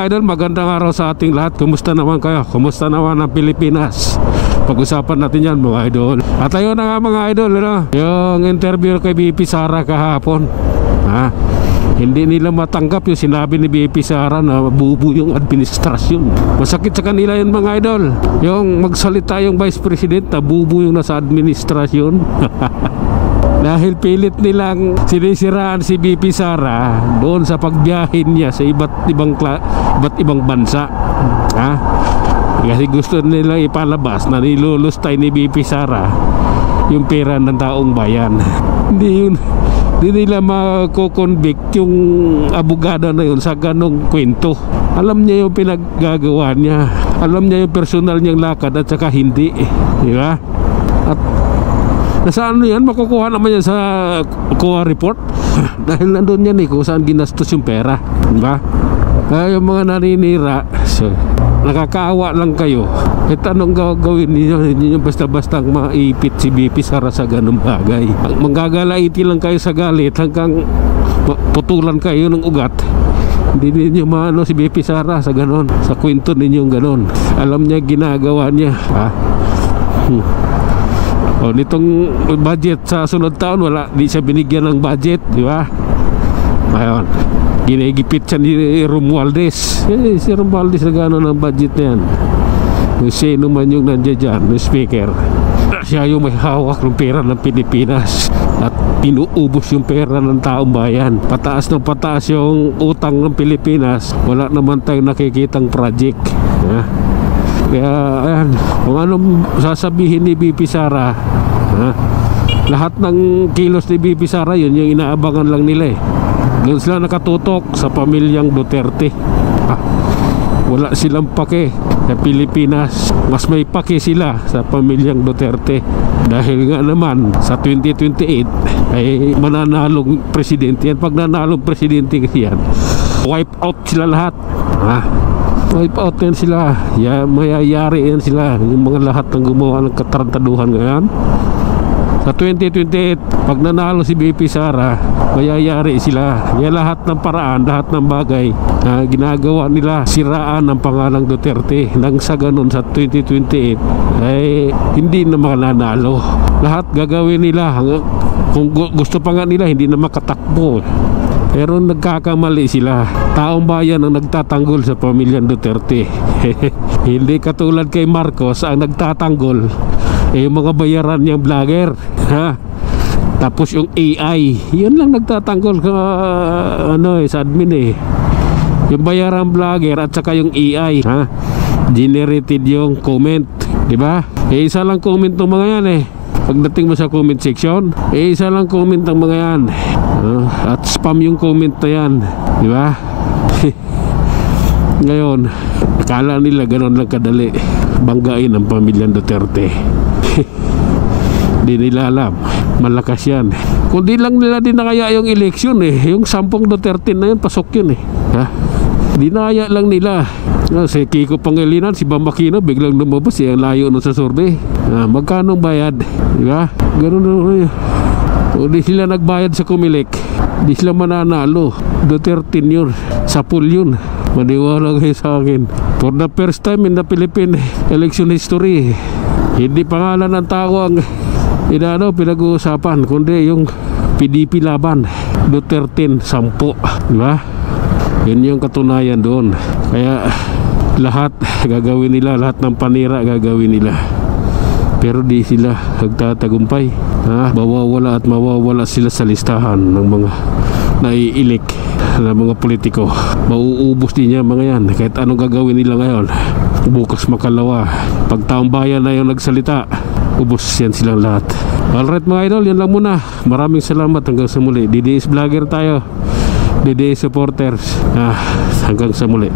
mga idol, magandang araw sa ating lahat. Kumusta naman kayo? Kumusta naman ang Pilipinas? Pag-usapan natin yan mga idol. At ayun na nga mga idol, yung interview kay BP Sara kahapon, hindi nila matanggap yung sinabi ni BP Sara na bubu yung administrasyon. Masakit sa kanila yun mga idol, yung magsalita yung Vice President na bubu yung nasa administrasyon. Dahil pilit nilang sinisiraan si BP Sara doon sa pagbiyahin niya sa iba't ibang bansa. Kasi gusto nilang ipalabas na nilulustay ni BP Sara yung pera ng taong bayan. Hindi nila mako-convict yung abogado na yun sa ganong kwento. Alam niya yung pinaggagawa niya, alam niya yung personal niyang lakad at saka hindi, di ba? At nasa ano yan, makukuha naman yan sa COA report. Dahil nandun yan kung saan ginastos yung pera, diba? Kaya yung mga naninira, so, nakakaawa lang kayo. Kahit anong gagawin ninyo, hindi nyo basta-basta maipit si BP Sara sa ganung bagay. Manggagalaiti lang kayo sa galit hanggang putulan kayo ng ugat. Hindi ninyo maano si BP Sara sa ganon, sa kwento ninyong ganon. Alam niya ginagawa niya, O nitong budget sa sunod taon, wala, di siya binigyan ng budget, di ba? Ayun, ginigipit siya ni Romualdez. Si Romualdez na gano'n ang budget na yan. Kung sino man yung nandiyan dyan, yung speaker, siya yung may hawak ng pera ng Pilipinas at pinuubos yung pera ng taong bayan. Pataas ng pataas yung utang ng Pilipinas, wala naman tayong nakikitang project. Kaya ayan, kung anong sasabihin ni BP Sara, lahat ng kilos ni BP Sara, yun yung inaabangan lang nila. Doon sila nakatutok sa pamilyang Duterte. Wala silang pake sa Pilipinas. Mas may pake sila sa pamilyang Duterte. Dahil nga naman sa 2028 ay mananalong presidente yan. Pag nanalong presidente kasi yan, wipe out sila lahat. Wipe out yan sila. Mayayari yan sila, yung mga lahat ng gumawa ng katarantaduhan ngayon. Sa 2028, pag nanalo si BP Sara, mayayari sila. Lahat ng paraan, lahat ng bagay na ginagawa nila, siraan ng pangalang Duterte. Nang sa ganun sa 2028 ay hindi na mananalo. Lahat gagawin nila. Kung gusto pa nga nila, hindi na makatakbo. Pero nagkakamali sila. Taong bayan ang nagtatanggol sa pamilyang Duterte. Hindi katulad kay Marcos ang nagtatanggol yung mga bayaran niyang vlogger. Tapos yung AI, yun lang nagtatanggol sa admin yung bayaran vlogger at saka yung AI, generated yung comment, diba? Isa lang comment ng mga yan pagdating mo sa comment section, isa lang comment ng mga yan, at spam yung comment na yan, di ba? Ngayon, akala nila gano'n lang kadali banggain ang pamilyang Duterte. Di nila alam, malakas yan. Kung di lang nila dinakaya yung eleksyon yung 10 Duterte na yun, pasok yun dinaya lang nila. Si Kiko Pangilinan, si Bam Aquino, biglang lumabas ang layo nun sa survey. Magkano bayad, di ba? Ganun na. Kung di sila nagbayad sa Comelec, di sila mananalo. Duterte yun, sa pool yun. Maniwala kayo sa akin. For the first time in the Philippine election history, hindi pangalan ng tao ang pinag-uusapan, kundi yung PDP laban. Duterte 10, di ba? Yun yung katunayan doon. Kaya lahat gagawin nila, lahat ng panira gagawin nila, pero di sila nagtatagumpay. Mawawala at mawawala sila sa listahan ng mga naiilik na mga politiko. Mauubos din niya mga yan. Kahit anong gagawin nila ngayon, bukas makalawa, pag taong bayan na yung nagsalita, ubos yan silang lahat. Alright mga idol, yan lang muna. Maraming salamat, hanggang sa muli. DDS Vlogger tayo, DDS Supporters. Hanggang sa muli.